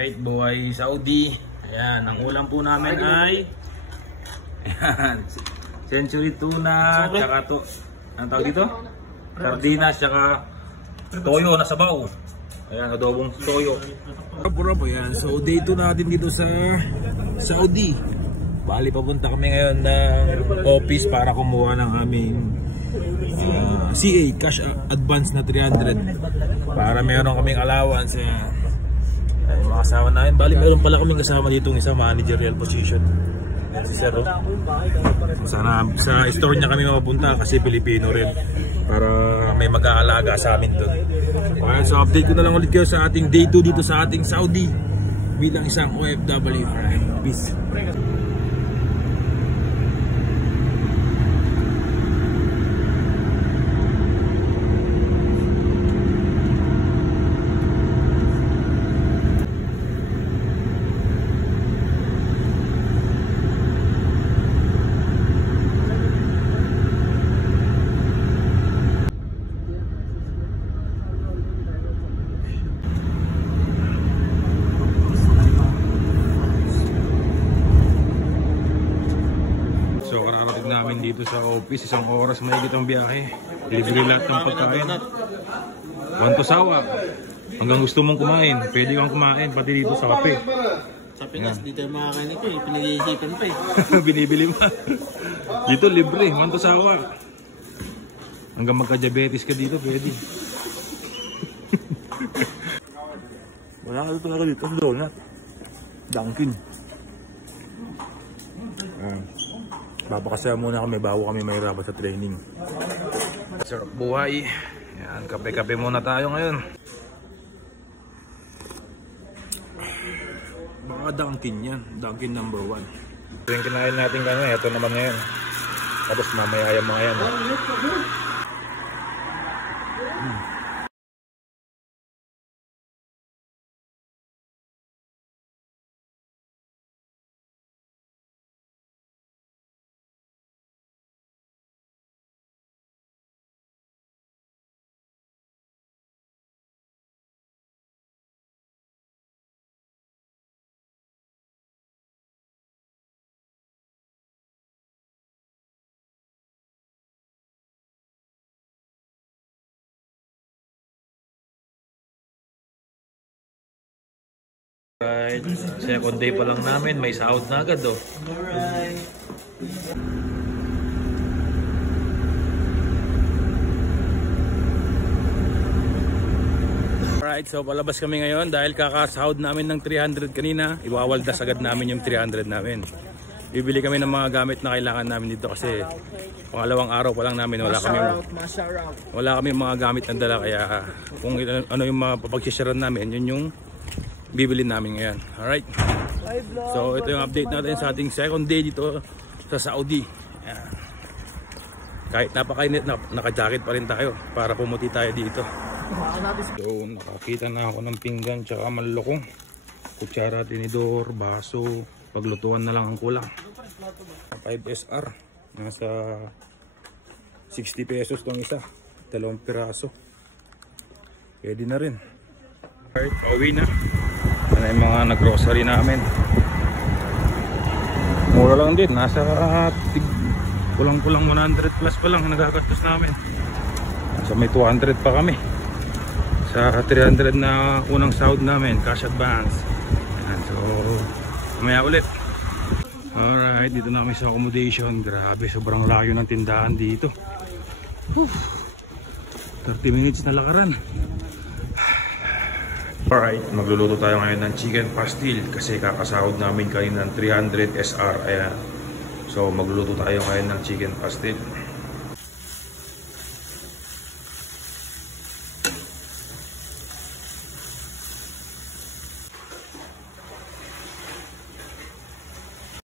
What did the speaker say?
Alright, buhay Saudi. Ayan, ang ulam po namin ay ayan, century tuna, tsaka to, ano tawag dito? Sardinas, tsaka toyo na sabaw. Ayan, adobong toyo. Ayan, so day 2 natin dito sa Saudi. Bali, papunta kami ngayon ng office para kumuha ng aming CA, cash advance na 300 para meron kaming allowance. Ay, mga kasama namin. Bali, meron pala kaming kasama dito ng isang managerial position. Yan si Sir. Sana sa store niya kami mapunta kasi Pilipino rin para may mag-aalaga sa amin doon. Okay, so update ko na lang ulit kayo sa ating day 2 dito sa ating Saudi bilang isang OFW. Peace. Dito sa office, isang oras mahigit ang biyahe. Libre lahat ng pagkain. Wanto sawa. Hanggang gusto mong kumain, pwede kang kumain pati dito sa kape. Sa Pinas, dito yung mga kanin ko eh. Pinag-iisipin pa eh. Binibili mo. Dito libre, wanto sawa. Hanggang magka-diabetes ka dito, pwede. Wala ka talaga dito sa donut. Dunkin. Babakasaya muna kami bago kami mahirapan sa training. Sarap buhay. Yan, kape-kape muna tayo ngayon. Baka Dunkin yan. Dunkin number 1. Ito yung kinain natin kanina. Ito naman ngayon. Tapos mamaya yung mga yan. Right, second day pa lang namin, may sahod na agad oh. Alright, so palabas kami ngayon dahil kakasahod namin ng 300 kanina. Iwawaldas agad namin yung 300 namin. Bibili kami ng mga gamit na kailangan namin dito kasi pangalawang araw pa lang namin wala kami mga gamit na dala, kaya kung ano yung mapapag-sharean namin, yun yung bibili namin ngayon. Alright, so ito yung update natin sa ating second day dito sa Saudi. Ayan. Kahit napakainit, naka-jacket pa rin tayo para pumuti tayo dito. So nakakita na ako ng pinggan tsaka malulokong, kutsara, tinidor, baso. Paglutuan na lang ang kulang. 5SR, nasa 60 pesos tong isa, 2 piraso, pwede na rin. Alright, pauwi na. Ano yung mga nag-grocery namin. Mura lang din, nasa kulang-kulang 100 plus pa lang nagagastos namin. So may 200 pa kami sa 300 na unang sahod namin, cash advance. Ayan, so mamaya ulit. Alright, dito na kami sa accommodation. Grabe, sobrang layo ng tindahan dito. 30 minutes na lakaran. Alright, magluluto tayo ngayon ng chicken pastil kasi kakasahod namin kanina ng 300 SR. Ayan. So magluluto tayo ngayon ng chicken pastil.